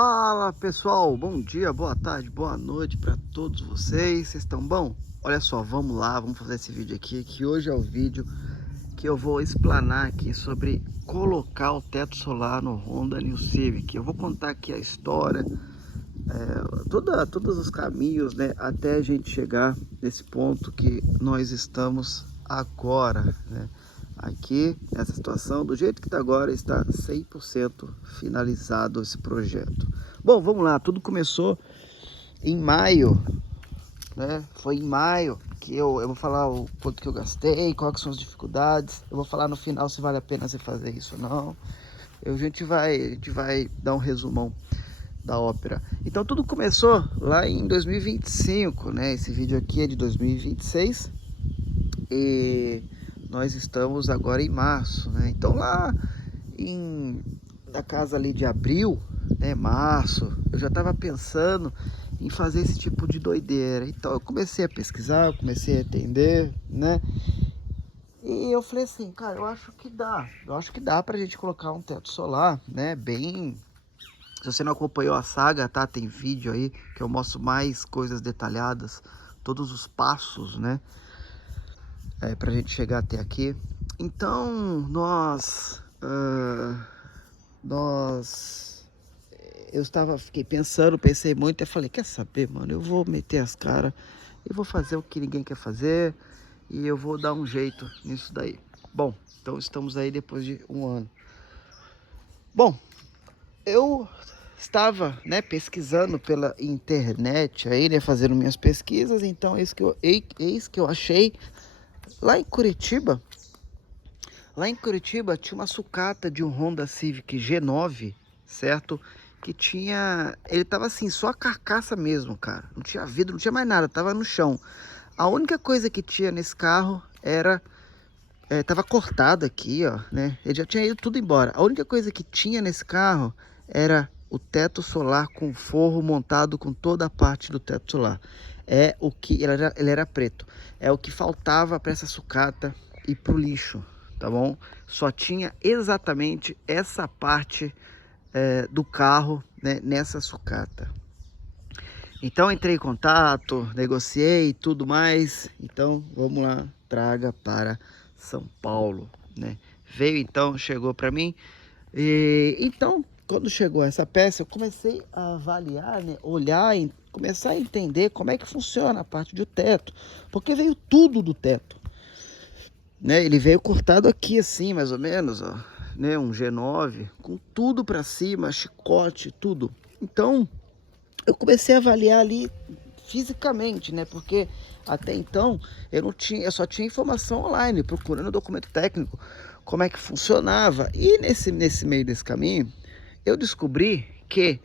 Fala pessoal, bom dia, boa tarde, boa noite para todos vocês. Vocês estão bom? Olha só, vamos lá, vamos fazer esse vídeo aqui, que hoje é o vídeo que eu vou explanar aqui sobre colocar o teto solar no Honda New Civic. Eu vou contar aqui a história, todos os caminhos, né, até a gente chegar nesse ponto que nós estamos agora, né? Aqui, nessa situação, do jeito que está agora, está 100% finalizado esse projeto. Bom, vamos lá, tudo começou em maio, né? Foi em maio que eu vou falar o quanto que eu gastei, quais são as dificuldades. Eu vou falar no final se vale a pena você fazer isso ou não. A gente vai dar um resumão da ópera. Então tudo começou lá em 2025, né? Esse vídeo aqui é de 2026 e nós estamos agora em março, né? Então lá na casa ali de abril, né, março, eu já estava pensando em fazer esse tipo de doideira. Então eu comecei a pesquisar, eu comecei a entender, né? E eu falei assim, cara, eu acho que dá pra gente colocar um teto solar, né, bem... Se você não acompanhou a saga, tá? Tem vídeo aí que eu mostro mais coisas detalhadas, todos os passos, né? Pra gente chegar até aqui. Então, fiquei pensando, pensei muito e falei, quer saber, mano, eu vou meter as caras, eu vou fazer o que ninguém quer fazer e eu vou dar um jeito nisso daí. Bom, então estamos aí depois de um ano. Bom, eu estava, né, pesquisando pela internet aí, né, fazendo minhas pesquisas, então eis que eu achei lá em Curitiba. Lá em Curitiba tinha uma sucata de um Honda Civic G9, certo? Que tinha... Ele tava assim, só a carcaça mesmo, cara. Não tinha vidro, não tinha mais nada, tava no chão. A única coisa que tinha nesse carro era... tava cortado aqui, ó, né? Ele já tinha ido tudo embora. A única coisa que tinha nesse carro era o teto solar com forro montado com toda a parte do teto solar. É o que... Ele era preto. É o que faltava para essa sucata ir pro lixo. Tá bom? Só tinha exatamente essa parte do carro, né, nessa sucata. Então entrei em contato, negociei e tudo mais. Então vamos lá, traga para São Paulo, né? Veio então, chegou para mim. E então, quando chegou essa peça, eu comecei a avaliar, né, olhar e começar a entender como é que funciona a parte do teto, porque veio tudo do teto. Né, ele veio cortado aqui assim, mais ou menos, ó, né, um G9, com tudo para cima, chicote, tudo. Então, eu comecei a avaliar ali fisicamente, né, porque até então eu só tinha informação online, procurando documento técnico, como é que funcionava. E nesse meio desse caminho, eu descobri que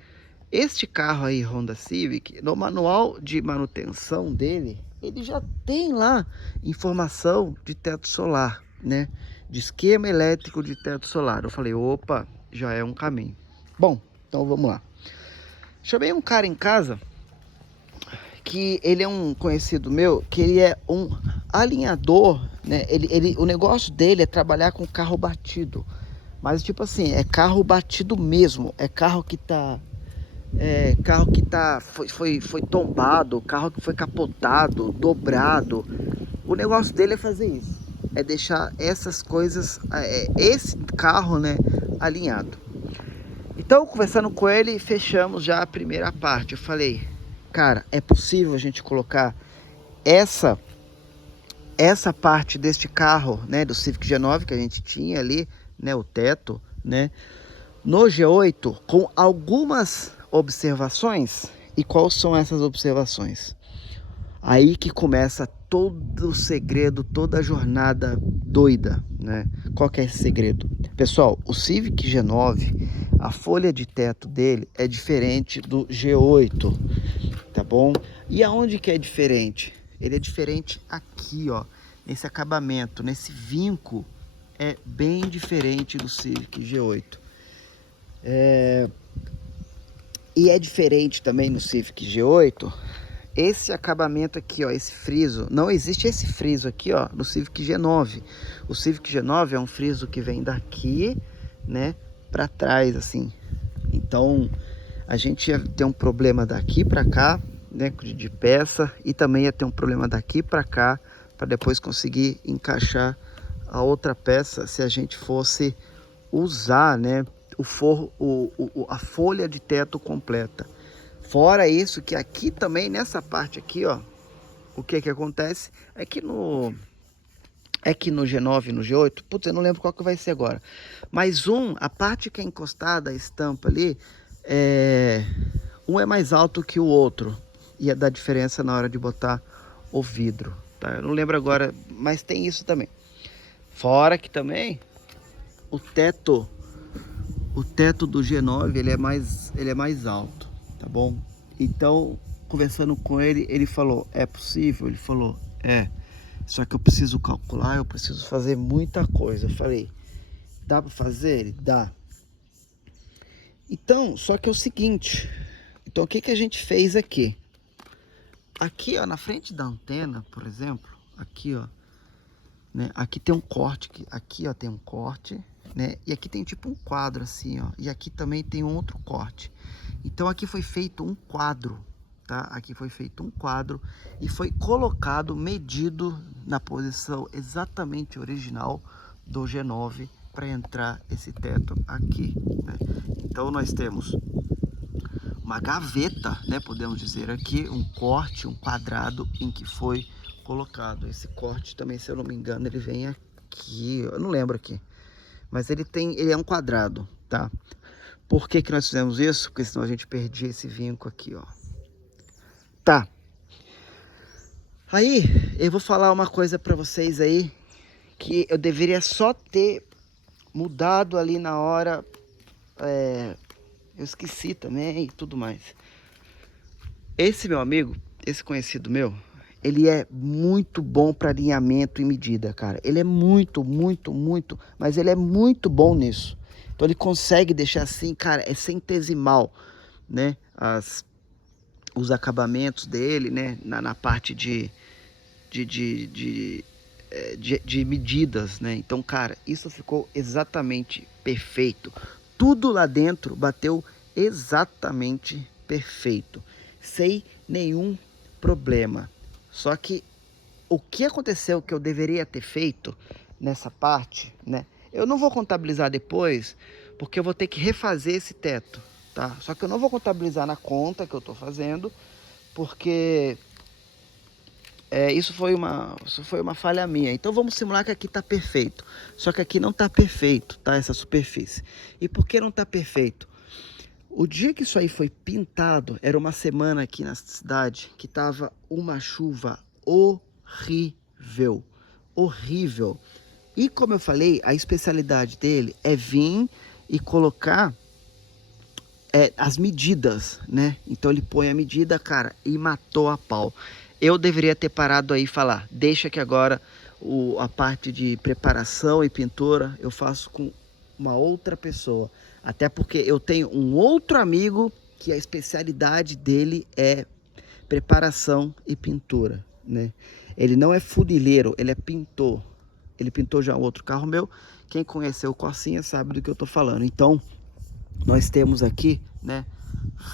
este carro aí, Honda Civic, no manual de manutenção dele, ele já tem lá informação de teto solar, né? De esquema elétrico de teto solar. Eu falei, opa, já é um caminho. Bom, então vamos lá. Chamei um cara em casa, que ele é um conhecido meu, que ele é um alinhador, né? O negócio dele é trabalhar com carro batido. Mas tipo assim, é carro batido mesmo. É carro que foi tombado, carro que foi capotado, dobrado. O negócio dele é fazer isso, é deixar essas coisas, esse carro, né, alinhado. Então, conversando com ele, fechamos já a primeira parte. Eu falei, cara, é possível a gente colocar essa parte deste carro, né, do Civic G9 que a gente tinha ali, né, o teto, né, no G8 com algumas observações. E quais são essas observações? Aí que começa todo o segredo, toda a jornada doida, né? Qual que é esse segredo? Pessoal, o Civic G9, a folha de teto dele é diferente do G8, tá bom? E aonde que é diferente? Ele é diferente aqui, ó, nesse acabamento, nesse vinco, é bem diferente do Civic G8. E é diferente também no Civic G8, esse acabamento aqui, ó, esse friso, não existe esse friso aqui, ó, no Civic G9. O Civic G9 é um friso que vem daqui, né, para trás, assim. Então, a gente ia ter um problema daqui para cá, né, de peça, e também ia ter um problema daqui para cá, para depois conseguir encaixar a outra peça se a gente fosse usar, né, o forro, a folha de teto completa. Fora isso, que aqui também, nessa parte aqui, ó, o que que acontece é que no G9 e no G8, putz, eu não lembro qual que vai ser agora, mas a parte que é encostada, a estampa ali, um é mais alto que o outro, ia dar diferença na hora de botar o vidro, tá? Eu não lembro agora, mas tem isso também. Fora que também o teto do G9 ele é mais alto, tá bom? Então, conversando com ele, ele falou, é possível? Ele falou, só que eu preciso calcular, eu preciso fazer muita coisa. Eu falei, dá para fazer? Ele, dá. Então, só que é o seguinte, então o que que a gente fez aqui? Aqui, ó, na frente da antena, por exemplo, aqui, ó, né, aqui tem um corte, aqui, ó, tem um corte, né, e aqui tem tipo um quadro assim, ó, e aqui também tem um outro corte. Então aqui foi feito um quadro, tá? Aqui foi feito um quadro e foi colocado, medido na posição exatamente original do G9 para entrar esse teto aqui, né? Então nós temos uma gaveta, né, podemos dizer aqui, um corte, um quadrado em que foi colocado. Esse corte também, se eu não me engano, ele vem aqui, eu não lembro aqui, mas ele é um quadrado, tá? Por que que nós fizemos isso? Porque senão a gente perdia esse vinco aqui, ó. Tá. Aí, eu vou falar uma coisa pra vocês aí, que eu deveria só ter mudado ali na hora, eu esqueci também e tudo mais. Esse meu amigo, esse conhecido meu, ele é muito bom para alinhamento e medida, cara. Ele é muito, mas ele é muito bom nisso. Então ele consegue deixar assim, cara, é centesimal, né? Os acabamentos dele, né? Na parte de medidas, né? Então, cara, isso ficou exatamente perfeito. Tudo lá dentro bateu exatamente perfeito, sem nenhum problema. Só que o que aconteceu que eu deveria ter feito nessa parte, né? Eu não vou contabilizar depois, porque eu vou ter que refazer esse teto, tá? Só que eu não vou contabilizar na conta que eu tô fazendo, porque isso foi uma falha minha. Então vamos simular que aqui tá perfeito. Só que aqui não tá perfeito, tá? Essa superfície. E por que não tá perfeito? O dia que isso aí foi pintado, era uma semana aqui na cidade que tava uma chuva horrível. Horrível. E como eu falei, a especialidade dele é vir e colocar as medidas, né? Então ele põe a medida, cara, e matou a pau. Eu deveria ter parado aí e falar, deixa que agora a parte de preparação e pintura eu faço com uma outra pessoa. Até porque eu tenho um outro amigo que a especialidade dele é preparação e pintura, né? Ele não é funileiro, ele é pintor. Ele pintou já um outro carro meu. Quem conheceu o Corsinha sabe do que eu tô falando. Então, nós temos aqui, né,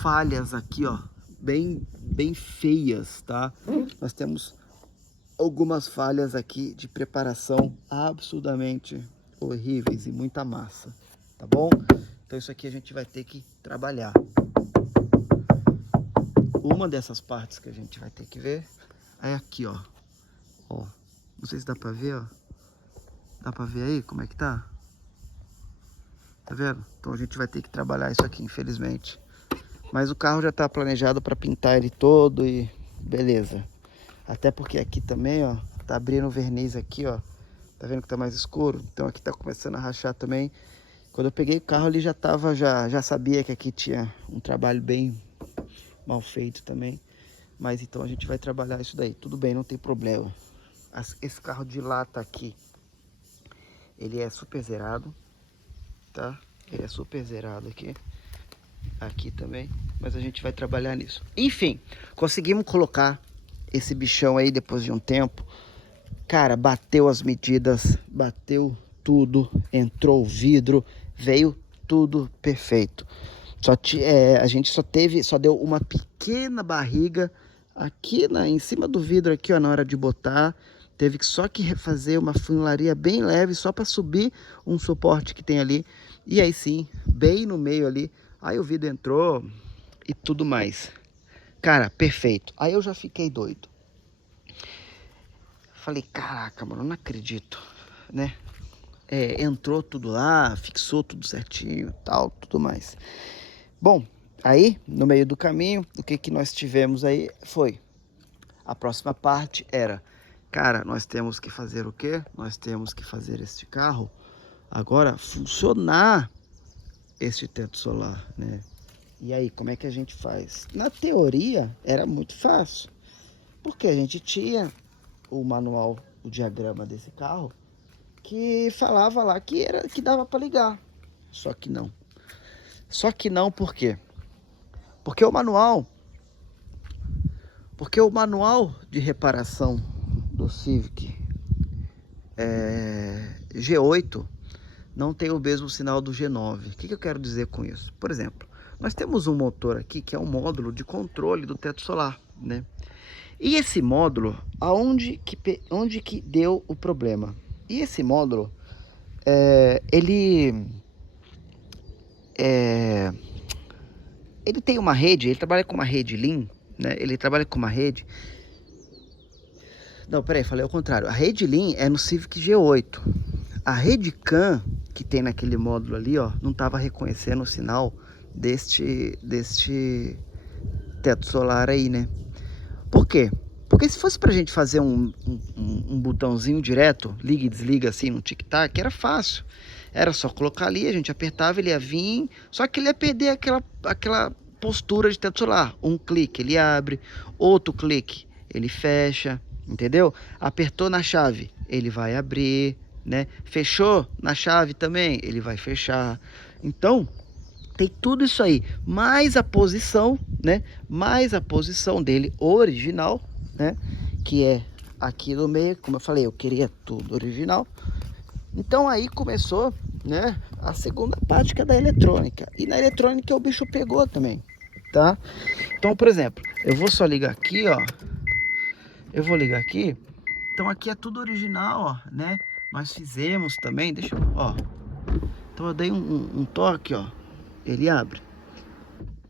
falhas aqui, ó, bem feias, tá? Nós temos algumas falhas aqui de preparação absurdamente horríveis e muita massa, tá bom? Então isso aqui a gente vai ter que trabalhar. Uma dessas partes que a gente vai ter que ver é aqui, ó. Ó, não sei se dá pra ver, ó. Dá pra ver aí como é que tá? Tá vendo? Então a gente vai ter que trabalhar isso aqui, infelizmente. Mas o carro já tá planejado para pintar ele todo e beleza. Até porque aqui também, ó, tá abrindo o verniz aqui, ó. Tá vendo que tá mais escuro? Então aqui tá começando a rachar também. Quando eu peguei o carro ali já sabia que aqui tinha um trabalho bem mal feito também. Mas então a gente vai trabalhar isso daí. Tudo bem, não tem problema. Esse carro de lata aqui, ele é super zerado, tá? Ele é super zerado aqui. Aqui também, mas a gente vai trabalhar nisso. Enfim, conseguimos colocar esse bichão aí depois de um tempo. Cara, bateu as medidas, bateu tudo, entrou o vidro, veio tudo perfeito. A gente só deu uma pequena barriga aqui em cima do vidro aqui, ó, na hora de botar. Teve só que refazer uma funilaria bem leve, só para subir um suporte que tem ali. E aí sim, bem no meio ali, aí o vidro entrou e tudo mais. Cara, perfeito. Aí eu já fiquei doido. Falei, caraca, mano, não acredito, né? Entrou tudo lá, fixou tudo certinho, tal, tudo mais. Bom, aí, no meio do caminho, o que nós tivemos aí foi... A próxima parte era, cara, nós temos que fazer o quê? Nós temos que fazer este carro agora funcionar, este teto solar, né? E aí, como é que a gente faz? Na teoria, era muito fácil, porque a gente tinha o manual, o diagrama desse carro, que falava lá que dava para ligar. Só que não. Só que não, por quê? Porque o manual de reparação do Civic G8 não tem o mesmo sinal do G9. O que eu quero dizer com isso? Por exemplo, nós temos um motor aqui que é um módulo de controle do teto solar, né? E esse módulo, onde que deu o problema? E esse módulo, ele tem uma rede, ele trabalha com uma rede Lean, né? Ele trabalha com uma rede... Não, peraí, falei ao contrário. A rede Lean é no Civic G8. A rede CAN, que tem naquele módulo ali, ó, não estava reconhecendo o sinal deste teto solar aí, né? Por quê? Porque se fosse pra gente fazer um botãozinho direto, liga e desliga assim, no tic-tac, era fácil. Era só colocar ali, a gente apertava, ele ia vir, só que ele ia perder aquela postura de teto solar. Um clique, ele abre, outro clique, ele fecha, entendeu? Apertou na chave, ele vai abrir, né? Fechou na chave também, ele vai fechar. Então, tem tudo isso aí, mais a posição, né? Mais a posição dele original, né? Que é aqui no meio, como eu falei, eu queria tudo original. Então aí começou, né? A segunda parte, que é da eletrônica. E na eletrônica o bicho pegou também, tá? Então, por exemplo, eu vou só ligar aqui, ó. Eu vou ligar aqui. Então aqui é tudo original, ó, né? Nós fizemos também, deixa eu, ó. Então eu dei um toque, ó. Ele abre.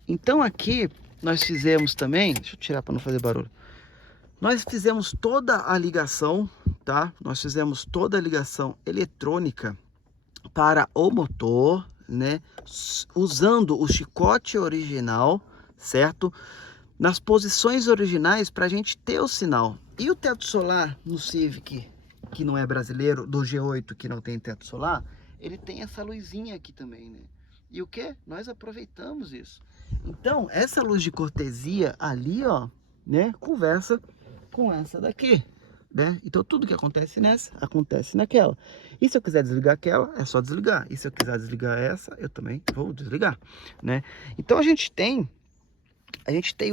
Então aqui nós fizemos também, deixa eu tirar para não fazer barulho. Nós fizemos toda a ligação, tá? Nós fizemos toda a ligação eletrônica para o motor, né? Usando o chicote original, certo? Nas posições originais para a gente ter o sinal. E o teto solar no Civic, que não é brasileiro, do G8 que não tem teto solar, ele tem essa luzinha aqui também, né? E o que? Nós aproveitamos isso. Então, essa luz de cortesia ali, ó, né, conversa com essa daqui, né? Então, tudo que acontece nessa, acontece naquela. E se eu quiser desligar aquela, é só desligar. E se eu quiser desligar essa, eu também vou desligar, né? Então, a gente tem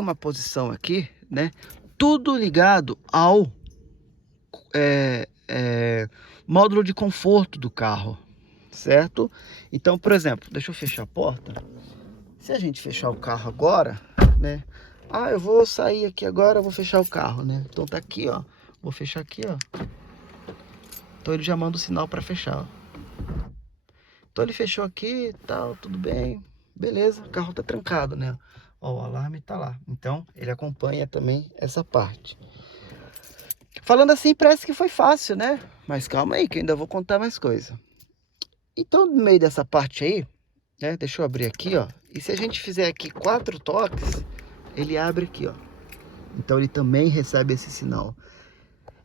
uma posição aqui, né? Tudo ligado ao módulo de conforto do carro, certo? Então, por exemplo, deixa eu fechar a porta. Se a gente fechar o carro agora, né? Ah, eu vou sair aqui agora, vou fechar o carro, né? Então tá aqui, ó. Vou fechar aqui, ó. Então ele já manda o sinal para fechar, ó. Então ele fechou aqui, tal, tudo bem. Beleza, o carro tá trancado, né? Ó, o alarme tá lá. Então ele acompanha também essa parte. Falando assim, parece que foi fácil, né? Mas calma aí, que eu ainda vou contar mais coisa. Então, no meio dessa parte aí, né? Deixa eu abrir aqui, ó. E se a gente fizer aqui 4 toques, ele abre aqui, ó. Então ele também recebe esse sinal.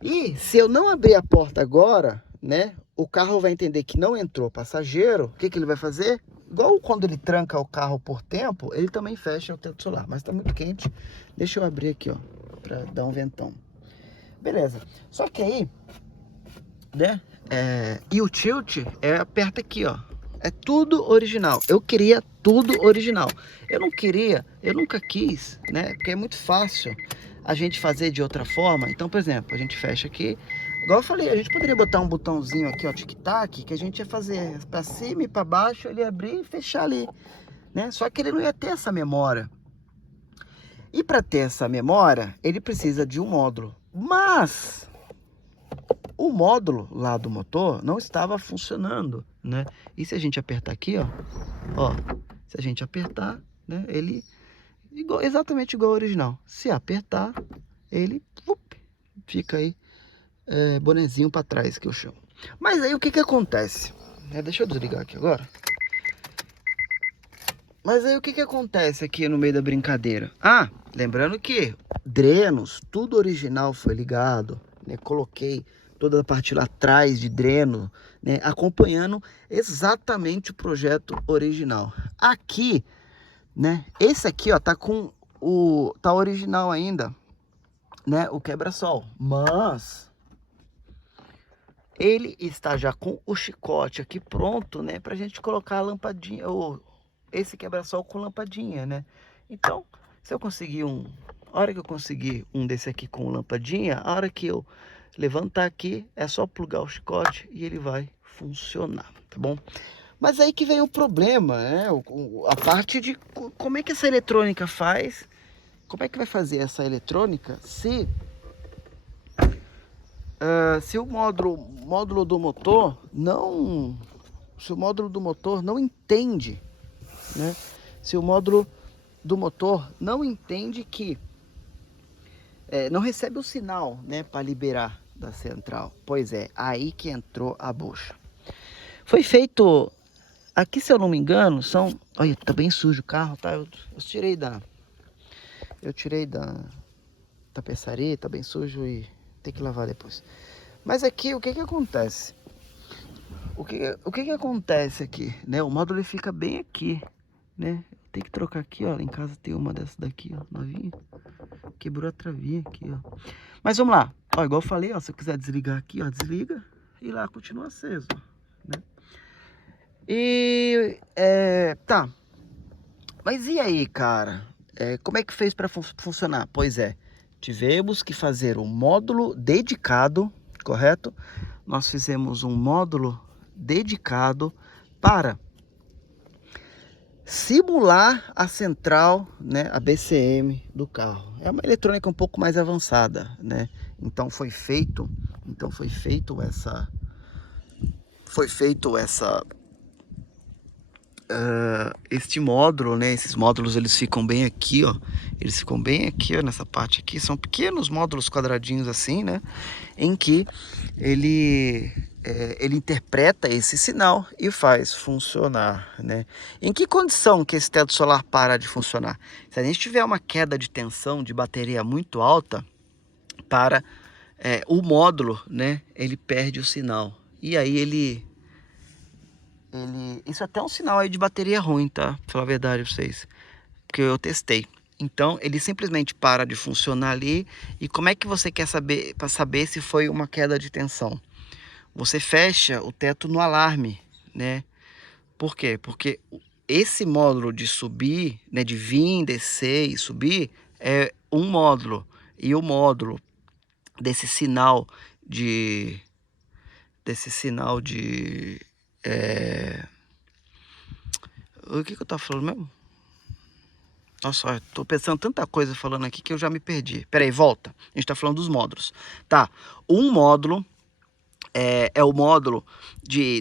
E se eu não abrir a porta agora, né? O carro vai entender que não entrou passageiro. O que que ele vai fazer? Igual quando ele tranca o carro por tempo, ele também fecha o teto solar. Mas tá muito quente. Deixa eu abrir aqui, ó, pra dar um ventão. Beleza. Só que aí, né? E o tilt aperta aqui, ó. É tudo original. Eu queria tudo original. Eu nunca quis, né? Porque é muito fácil a gente fazer de outra forma. Então, por exemplo, a gente fecha aqui. Igual eu falei, a gente poderia botar um botãozinho aqui, ó, tic-tac, que a gente ia fazer para cima e para baixo, ele abrir e fechar ali. né? Só que ele não ia ter essa memória. E para ter essa memória, ele precisa de um módulo. Mas o módulo lá do motor não estava funcionando, né? E se a gente apertar aqui, ó, se a gente apertar, né, ele exatamente igual ao original. Se apertar, ele fica aí bonezinho para trás, que eu chamo. Mas aí o que que acontece? Deixa eu desligar aqui agora. Mas aí o que que acontece aqui no meio da brincadeira? Ah, lembrando que drenos, tudo original foi ligado, né? Coloquei toda a parte lá atrás de dreno, né? Acompanhando exatamente o projeto original. Aqui, né? Esse aqui, ó, tá com tá original ainda, né? O quebra-sol, mas ele está já com o chicote aqui pronto, né? Pra gente colocar a lampadinha, esse quebra-sol com lampadinha, né? Então, se eu conseguir a hora que eu conseguir um desse aqui com lampadinha, a hora que eu levantar aqui, é só plugar o chicote e ele vai funcionar, tá bom? Mas aí que vem o problema, né? A parte de como é que essa eletrônica faz, como é que vai fazer essa eletrônica se o módulo do motor não, se o módulo do motor não entende, né? Se o módulo do motor não entende que não recebe o sinal, né, para liberar da central. Pois é, aí que entrou a bucha. Foi feito aqui, se eu não me engano, olha, tá bem sujo o carro, tá? Eu tirei da tapeçaria, tá bem sujo e tem que lavar depois. Mas aqui o que que acontece? O que que acontece aqui, né? O módulo ele fica bem aqui, né? Tem que trocar aqui, ó. Em casa tem uma dessa daqui, ó, novinha. Quebrou a travinha aqui, ó. Mas vamos lá. Ó, igual eu falei, ó, se eu quiser desligar aqui, ó, desliga e lá continua aceso, né? E tá. Mas e aí, cara? Como é que fez para funcionar? Pois é, tivemos que fazer um módulo dedicado, correto? Nós fizemos um módulo dedicado para simular a central, né, a BCM do carro. É uma eletrônica um pouco mais avançada, né? Então foi feito este módulo, né? Esses módulos eles ficam bem aqui, ó. Eles ficam bem aqui, ó, nessa parte aqui. São pequenos módulos quadradinhos assim, né? Em que ele interpreta esse sinal e faz funcionar, né? Em que condição que esse teto solar para de funcionar? Se a gente tiver uma queda de tensão de bateria muito alta, para o módulo, né? Ele perde o sinal. E aí isso é até um sinal aí de bateria ruim, tá? Pra falar a verdade pra vocês. Porque eu testei. Então, ele simplesmente para de funcionar ali. E como é que você quer saber, para saber se foi uma queda de tensão? Você fecha o teto no alarme, né? Por quê? Porque esse módulo de subir, né, de vir, descer e subir, é um módulo. E o módulo desse sinal de... O que eu tava falando mesmo? Nossa, eu tô pensando tanta coisa falando aqui que eu já me perdi. Pera aí, volta. A gente tá falando dos módulos. Tá, um módulo é o módulo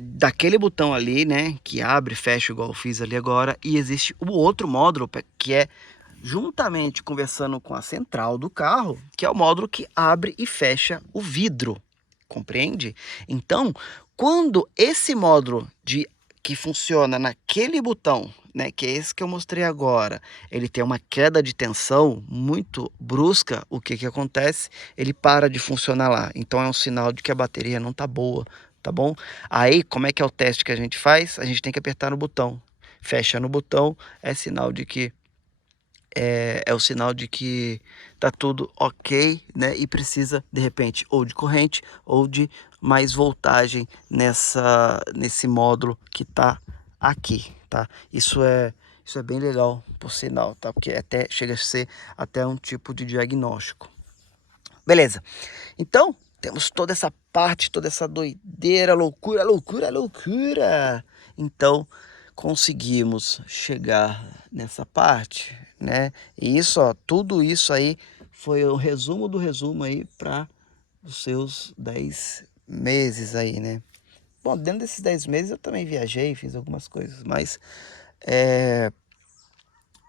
daquele botão ali, né? Que abre e fecha igual eu fiz ali agora. E existe o outro módulo que é juntamente conversando com a central do carro, que é o módulo que abre e fecha o vidro. Compreende? Então, quando esse módulo que funciona naquele botão, né, que é esse que eu mostrei agora, ele tem uma queda de tensão muito brusca, o que que acontece? Ele para de funcionar lá. Então é um sinal de que a bateria não tá boa, tá bom? Aí, como é que é o teste que a gente faz? A gente tem que apertar no botão. Fecha no botão, é sinal de que é o sinal de que tá tudo ok, né? E precisa, de repente, ou de corrente ou de mais voltagem nesse módulo que tá aqui, tá? Isso é bem legal, por sinal, tá? Porque até chega a ser até um tipo de diagnóstico. Beleza. Então, temos toda essa parte, toda essa doideira, loucura. Então, conseguimos chegar nessa parte, né? E isso, ó, tudo isso aí foi o resumo do resumo aí para os seus 10 meses aí, né? Bom, dentro desses 10 meses eu também viajei, fiz algumas coisas, mas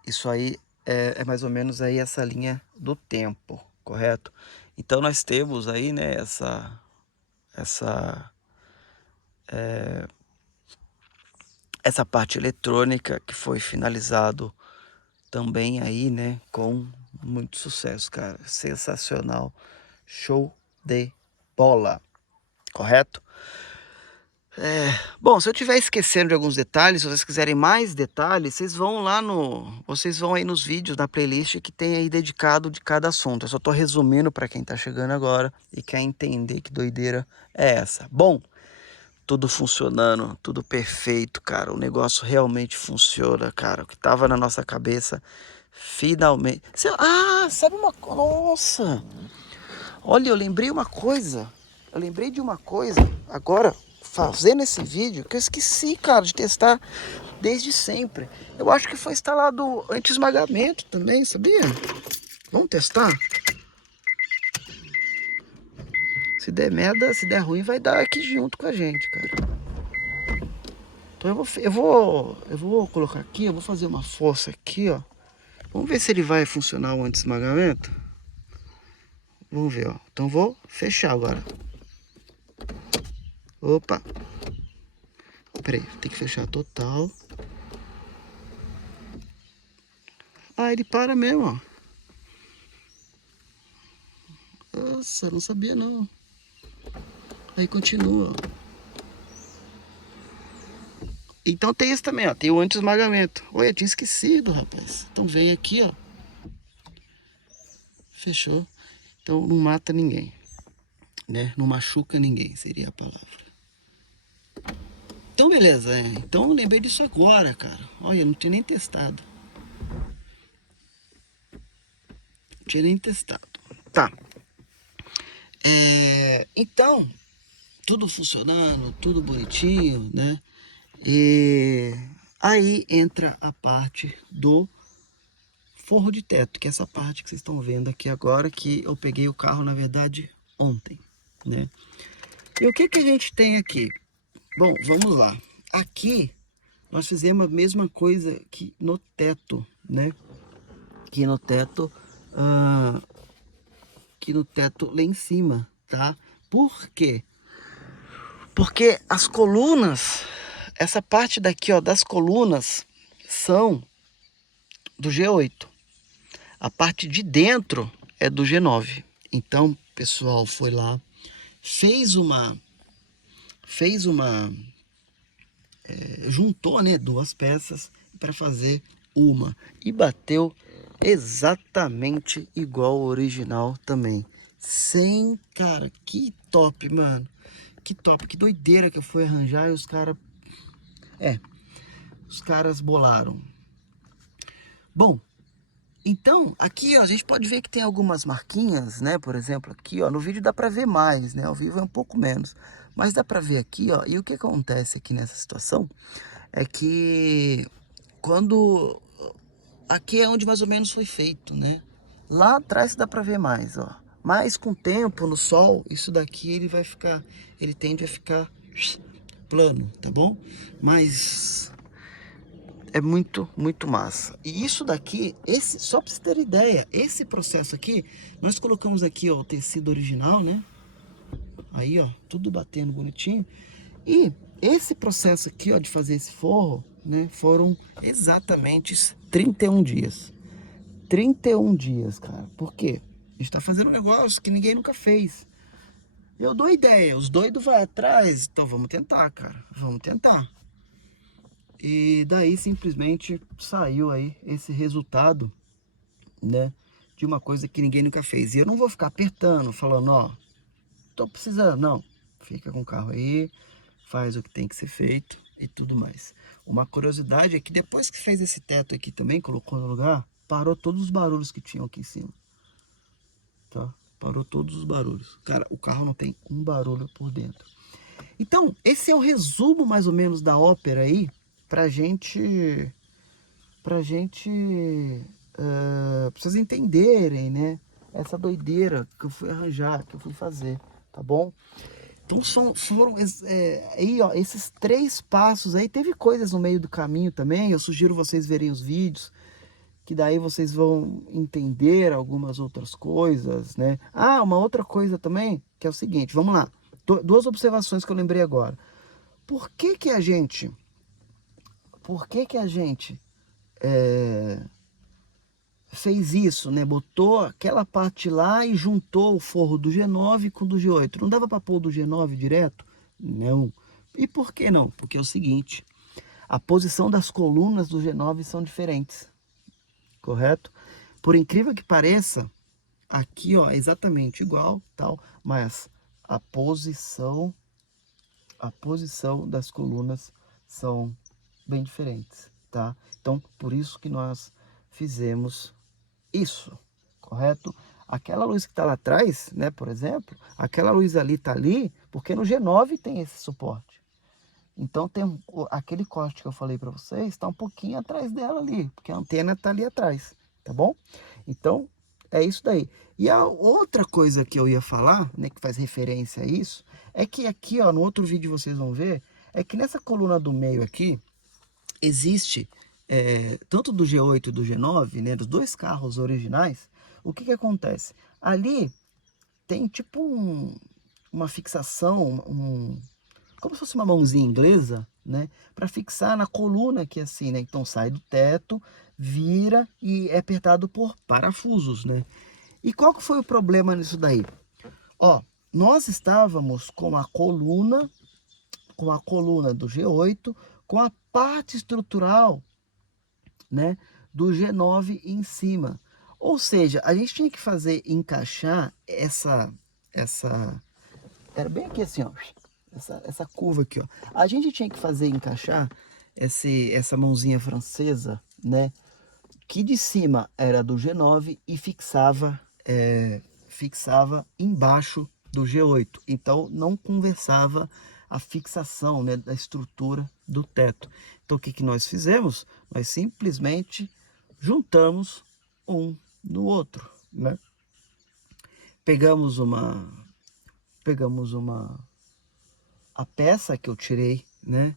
isso aí é mais ou menos aí essa linha do tempo, correto? Então nós temos aí, né, essa essa parte eletrônica que foi finalizado também aí, né, com muito sucesso, cara. Sensacional, show de bola, correto? Bom, se eu estiver esquecendo de alguns detalhes, se vocês quiserem mais detalhes, vocês vão aí nos vídeos da playlist que tem aí dedicado de cada assunto. Eu só tô resumindo para quem tá chegando agora e quer entender que doideira é essa. Bom, tudo funcionando, tudo perfeito, cara. O negócio realmente funciona, cara. O que tava na nossa cabeça, finalmente. Sabe uma coisa? Nossa! Olha, eu lembrei uma coisa. Eu lembrei de uma coisa agora, fazendo esse vídeo, que eu esqueci, cara, de testar desde sempre. Eu acho que foi instalado anti-esmagamento também, sabia? Vamos testar? Se der merda, se der ruim, vai dar aqui junto com a gente, cara. Então eu vou colocar aqui, eu vou fazer uma força aqui, ó. Vamos ver se ele vai funcionar o anti-esmagamento. Vamos ver, ó. Então vou fechar agora. Opa. Peraí, tem que fechar total. Ah, ele para mesmo, ó. Nossa, não sabia não. Aí continua, ó. Então tem esse também, ó. Tem o anti-esmagamento. Oi, eu tinha esquecido, rapaz. Então vem aqui, ó. Fechou. Então não mata ninguém, né? Não machuca ninguém, seria a palavra. Então beleza, então eu lembrei disso agora, cara. Olha, não tinha nem testado. Não tinha nem testado. Tá. Então, tudo funcionando, tudo bonitinho, né? E aí entra a parte do forro de teto, que é essa parte que vocês estão vendo aqui agora, que eu peguei o carro, na verdade, ontem, né? E o que que a gente tem aqui? Bom, vamos lá. Aqui nós fizemos a mesma coisa que no teto, né? Que no teto, lá em cima, tá? Por quê? Porque as colunas, essa parte daqui, ó, das colunas são do G8. A parte de dentro é do G9. Então, o pessoal foi lá, juntou, né, duas peças para fazer uma e bateu exatamente igual ao original também. Cara, que top, mano. Que top, que doideira que foi arranjar e os caras bolaram. Bom, então, aqui ó, a gente pode ver que tem algumas marquinhas, né? Por exemplo, aqui ó, no vídeo dá para ver mais, né? Ao vivo é um pouco menos. Mas dá para ver aqui ó, e o que acontece aqui nessa situação é que quando... Aqui é onde mais ou menos foi feito, né? Lá atrás dá para ver mais, ó. Mas com o tempo, no sol, isso daqui ele tende a ficar plano, tá bom? Mas é muito, muito massa. E isso daqui, só para você ter ideia, esse processo aqui, nós colocamos aqui, ó, o tecido original, né? Aí, ó, tudo batendo bonitinho. E esse processo aqui, ó, de fazer esse forro, né, foram exatamente 31 dias. 31 dias, cara. Por quê? A gente tá fazendo um negócio que ninguém nunca fez. Eu dou ideia, os doidos vão atrás, então vamos tentar, cara. Vamos tentar. E daí simplesmente saiu aí esse resultado, né, de uma coisa que ninguém nunca fez. E eu não vou ficar apertando, falando, ó, tô precisando, não. Fica com o carro aí, faz o que tem que ser feito e tudo mais. Uma curiosidade é que depois que fez esse teto aqui também, colocou no lugar, parou todos os barulhos que tinham aqui em cima. Tá? Parou todos os barulhos. Cara, o carro não tem um barulho por dentro. Então, esse é o resumo mais ou menos da ópera aí, pra gente, pra vocês entenderem, né? Essa doideira que eu fui arranjar, que eu fui fazer, tá bom? Então foram aí, ó, esses 3 passos aí. Teve coisas no meio do caminho também. Eu sugiro vocês verem os vídeos, que daí vocês vão entender algumas outras coisas, né? Ah, uma outra coisa também, que é o seguinte, vamos lá. 2 observações que eu lembrei agora. Por que que a gente fez isso, né? Botou aquela parte lá e juntou o forro do G9 com o do G8. Não dava para pôr o do G9 direto? Não. E por que não? Porque é o seguinte, a posição das colunas do G9 são diferentes, correto? Por incrível que pareça, aqui, ó, é exatamente igual, tal, mas a posição das colunas são bem diferentes, tá? Então, por isso que nós fizemos isso, correto? Aquela luz que está lá atrás, né, por exemplo, aquela luz ali está ali, porque no G9 tem esse suporte. Então, tem aquele corte que eu falei para vocês, está um pouquinho atrás dela ali, porque a antena está ali atrás, tá bom? Então, é isso daí. E a outra coisa que eu ia falar, né, que faz referência a isso, é que aqui, ó, no outro vídeo vocês vão ver, é que nessa coluna do meio aqui, existe, tanto do G8 e do G9, né, dos 2 carros originais, o que que acontece? Ali tem tipo uma fixação, como se fosse uma mãozinha inglesa, né, para fixar na coluna aqui assim, né, então sai do teto, vira e é apertado por parafusos, né. E qual que foi o problema nisso daí? Ó, nós estávamos com a coluna do G8, com a parte estrutural, né, do G9 em cima. Ou seja, a gente tinha que encaixar era bem aqui assim, ó, essa curva aqui, ó. A gente tinha que encaixar essa mãozinha francesa, né, que de cima era do G9 e fixava embaixo do G8. Então não conversava a fixação, né, da estrutura do teto. Então o que que nós fizemos? Nós simplesmente juntamos um no outro, né? Pegamos a peça que eu tirei, né,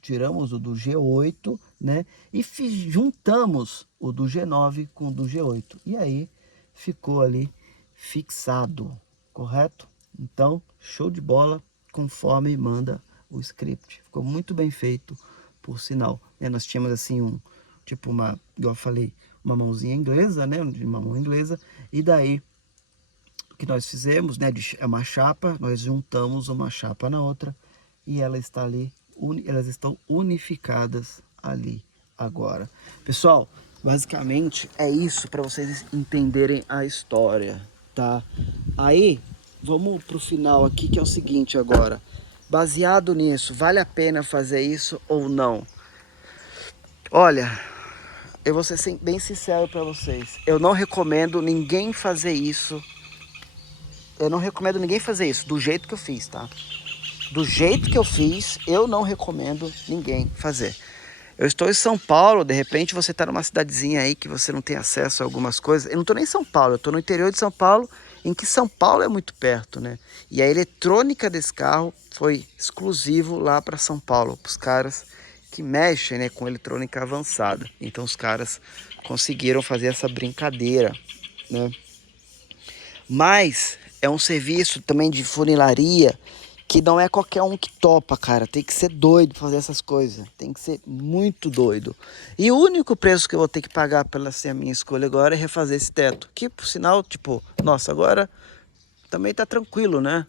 tiramos o do G8, né, e juntamos o do G9 com o do G8. E aí ficou ali fixado, correto? Então, show de bola, conforme manda o script. Ficou muito bem feito, por sinal. Nós tínhamos assim tipo igual eu falei, uma mãozinha inglesa, né, uma mão inglesa, e daí o que nós fizemos, né, é uma chapa, nós juntamos uma chapa na outra e ela está ali, elas estão unificadas ali agora. Pessoal, basicamente é isso para vocês entenderem a história, tá? Aí, vamos pro final aqui, que é o seguinte agora. Baseado nisso, vale a pena fazer isso ou não? Olha, eu vou ser bem sincero para vocês. Eu não recomendo ninguém fazer isso. Eu não recomendo ninguém fazer isso do jeito que eu fiz, tá? Do jeito que eu fiz, eu não recomendo ninguém fazer. Eu estou em São Paulo, de repente você está numa cidadezinha aí que você não tem acesso a algumas coisas. Eu não estou nem em São Paulo, eu estou no interior de São Paulo, em que São Paulo é muito perto, né? E a eletrônica desse carro foi exclusivo lá para São Paulo, para os caras que mexem, né, com eletrônica avançada. Então os caras conseguiram fazer essa brincadeira, né? Mas é um serviço também de funilaria que não é qualquer um que topa, cara. Tem que ser doido pra fazer essas coisas. Tem que ser muito doido. E o único preço que eu vou ter que pagar pela ser a minha escolha agora é refazer esse teto. Que, por sinal, tipo, nossa, agora também tá tranquilo, né?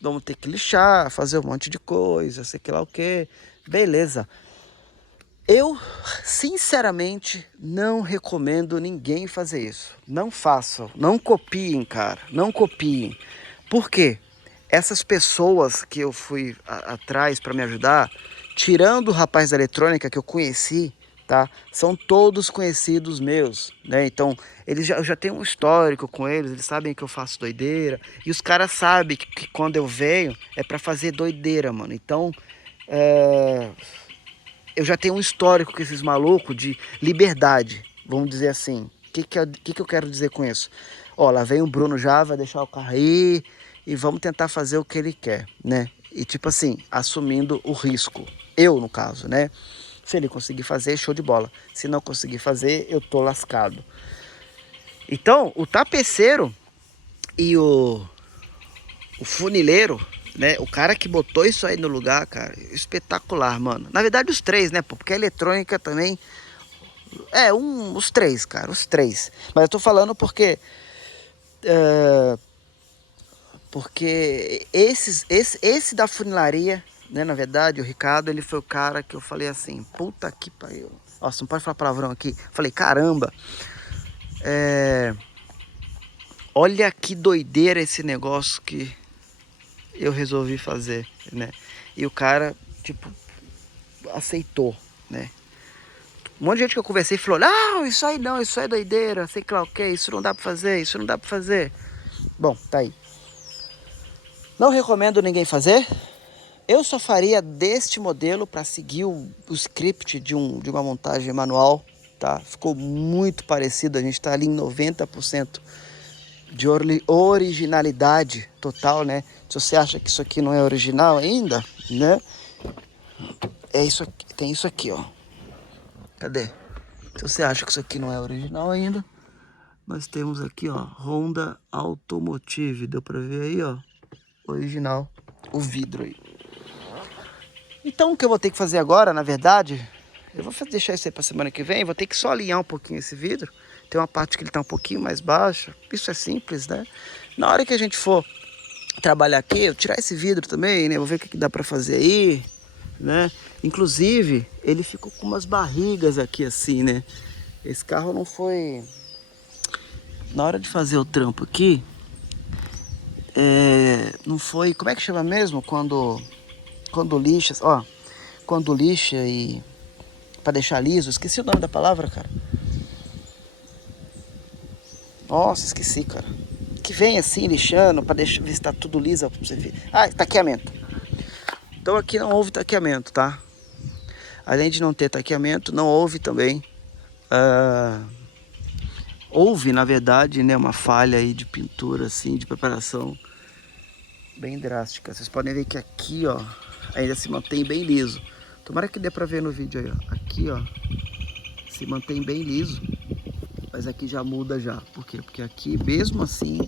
Vamos ter que lixar, fazer um monte de coisa, sei que lá o que. Beleza. Eu, sinceramente, não recomendo ninguém fazer isso. Não façam, não copiem, cara, não copiem. Por quê? Essas pessoas que eu fui atrás para me ajudar, tirando o rapaz da eletrônica que eu conheci, tá? São todos conhecidos meus, né? Então, eu já tenho um histórico com eles sabem que eu faço doideira. E os caras sabem que quando eu venho é para fazer doideira, mano. Então, eu já tenho um histórico com esses malucos de liberdade, vamos dizer assim. O que eu quero dizer com isso? Ó, lá vem o Bruno já, vai deixar o carro aí e vamos tentar fazer o que ele quer, né? E tipo assim, assumindo o risco. Eu, no caso, né? Se ele conseguir fazer, show de bola. Se não conseguir fazer, eu tô lascado. Então, o tapeceiro e o funileiro, né? O cara que botou isso aí no lugar, cara, espetacular, mano. Na verdade, os três, né? Porque a eletrônica também... os três, cara, os três. Mas eu tô falando porque... porque esse da funilaria, né? Na verdade, o Ricardo, ele foi o cara que eu falei assim, puta que pariu. Nossa, não pode falar palavrão aqui. Falei, caramba. Olha que doideira esse negócio que eu resolvi fazer, né? E o cara, tipo, aceitou, né? Um monte de gente que eu conversei falou, não, isso aí não, isso aí é doideira, sei lá o que, isso não dá pra fazer, isso não dá pra fazer. Bom, tá aí. Não recomendo ninguém fazer. Eu só faria deste modelo para seguir o script de uma montagem manual, tá? Ficou muito parecido, a gente tá ali em 90% de originalidade total, né? Se você acha que isso aqui não é original ainda, né? É isso aqui, tem isso aqui, ó. Cadê? Se você acha que isso aqui não é original ainda, nós temos aqui, ó, Honda Automotive. Deu pra ver aí, ó, original, o vidro aí. Então o que eu vou ter que fazer agora, na verdade, eu vou deixar isso aí pra semana que vem. Vou ter que só alinhar um pouquinho esse vidro. Tem uma parte que ele tá um pouquinho mais baixa. Isso é simples, né? Na hora que a gente for trabalhar aqui, eu tirar esse vidro também, né? Vou ver o que dá pra fazer aí, né? Inclusive, ele ficou com umas barrigas aqui assim, né? Esse carro não foi... Na hora de fazer o trampo aqui, não foi... Como é que chama mesmo? Quando lixa, ó. Quando lixa e... Pra deixar liso. Esqueci o nome da palavra, cara. Nossa, esqueci, cara. Que vem assim, lixando, pra deixar, ver se tá tudo liso pra você ver. Ah, taqueamento. Então aqui não houve taqueamento, tá? Além de não ter taqueamento, não houve também... houve, na verdade, né, uma falha aí de pintura, assim, de preparação bem drástica. Vocês podem ver que aqui, ó, ainda se mantém bem liso. Tomara que dê pra ver no vídeo aí, ó. Aqui, ó, se mantém bem liso. Mas aqui já muda já. Por quê? Porque aqui, mesmo assim,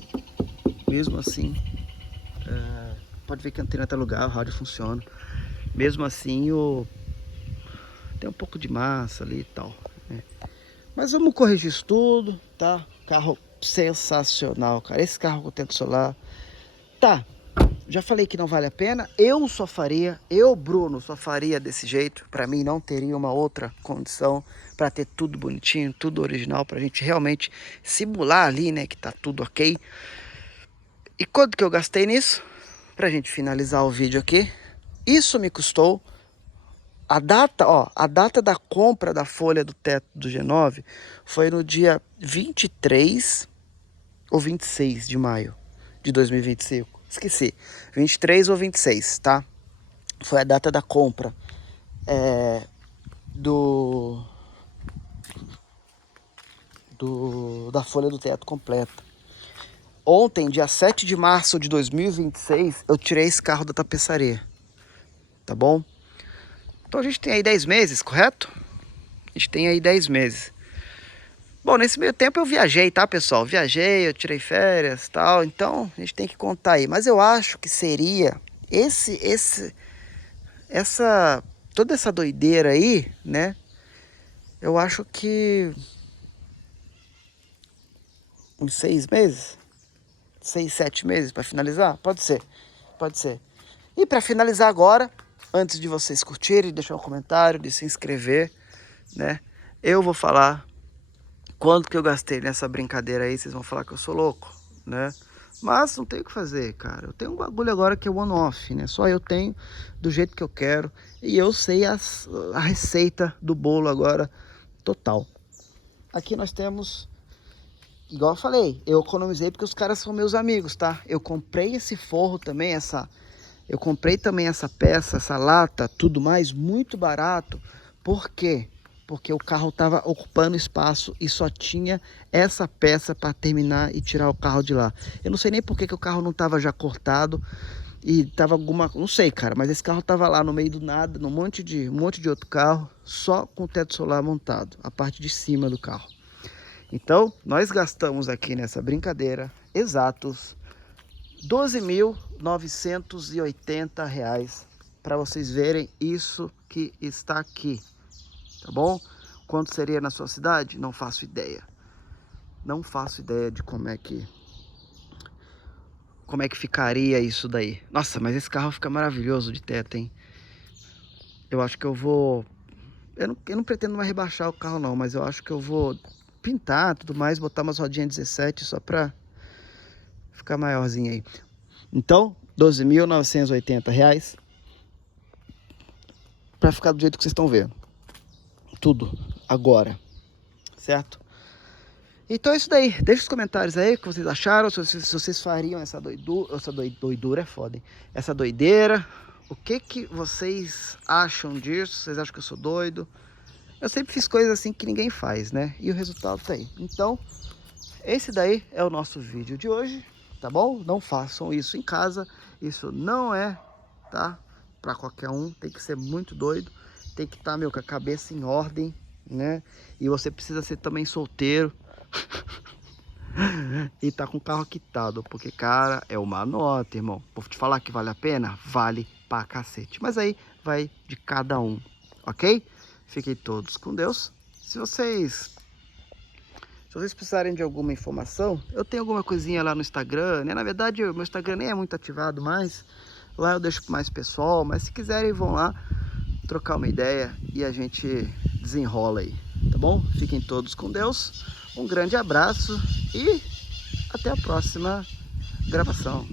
pode ver que a antena tá lugar, o rádio funciona. Mesmo assim, tem um pouco de massa ali e tal, né? Mas vamos corrigir isso tudo, tá? Carro sensacional, cara. Esse carro com teto solar, tá? Já falei que não vale a pena. Bruno, só faria desse jeito. Pra mim não teria uma outra condição pra ter tudo bonitinho, tudo original, pra gente realmente simular ali, né, que tá tudo ok. E quanto que eu gastei nisso? Pra gente finalizar o vídeo aqui. Isso me custou... A data da compra da folha do teto do G9 foi no dia 23 ou 26 de maio de 2025. Esqueci, 23 ou 26, tá? Foi a data da compra da folha do teto completa. Ontem, dia 7 de março de 2026, eu tirei esse carro da tapeçaria, tá bom? Então a gente tem aí 10 meses, correto? A gente tem aí 10 meses. Bom, nesse meio tempo eu viajei, tá, pessoal? Viajei, eu tirei férias e tal. Então a gente tem que contar aí. Mas eu acho que seria toda essa doideira aí, né? Eu acho que uns 6 meses, 6, 7 meses para finalizar? Pode ser, pode ser. E para finalizar agora, antes de vocês curtirem, deixar um comentário, de se inscrever, né? Eu vou falar quanto que eu gastei nessa brincadeira aí. Vocês vão falar que eu sou louco, né? Mas não tem o que fazer, cara. Eu tenho um bagulho agora que é one-off, né? Só eu tenho do jeito que eu quero. E eu sei a receita do bolo agora total. Aqui nós temos... Igual eu falei, eu economizei porque os caras são meus amigos, tá? Eu comprei esse forro também, eu comprei também essa peça, essa lata, tudo mais, muito barato, Por quê? Porque o carro estava ocupando espaço e só tinha essa peça para terminar e tirar o carro de lá. Eu não sei nem por que o carro não estava já cortado e tava alguma... Não sei, cara, mas esse carro tava lá no meio do nada, num monte de outro carro, só com o teto solar montado, a parte de cima do carro. Então, nós gastamos aqui nessa brincadeira exatos R$12.980 para vocês verem isso que está aqui, tá bom? Quanto seria na sua cidade? Não faço ideia. Não faço ideia de como é que ficaria isso daí. Nossa, mas esse carro fica maravilhoso de teto, hein? Eu acho que eu vou... Eu não pretendo mais rebaixar o carro não, mas eu acho que eu vou pintar tudo mais, botar umas rodinhas 17 só pra ficar maiorzinho aí. Então, R$12.980 pra ficar do jeito que vocês estão vendo. Tudo agora, certo? Então é isso daí. Deixa os comentários aí o que vocês acharam, se vocês fariam essa doidura é foda, hein? Essa doideira. O que vocês acham disso? Vocês acham que eu sou doido? Eu sempre fiz coisas assim que ninguém faz, né? E o resultado tá aí. Então, esse daí é o nosso vídeo de hoje, tá bom? Não façam isso em casa. Isso não é, tá? Pra qualquer um. Tem que ser muito doido. Tem que estar, meu, com a cabeça em ordem, né? E você precisa ser também solteiro. E tá com o carro quitado, porque, cara, é uma nota, irmão. Vou te falar que vale a pena? Vale pra cacete. Mas aí vai de cada um, ok? Fiquem todos com Deus. Se vocês precisarem de alguma informação, eu tenho alguma coisinha lá no Instagram, né? Na verdade, o meu Instagram nem é muito ativado mais. Lá eu deixo mais pessoal, mas se quiserem, vão lá trocar uma ideia e a gente desenrola aí, tá bom? Fiquem todos com Deus. Um grande abraço e até a próxima gravação.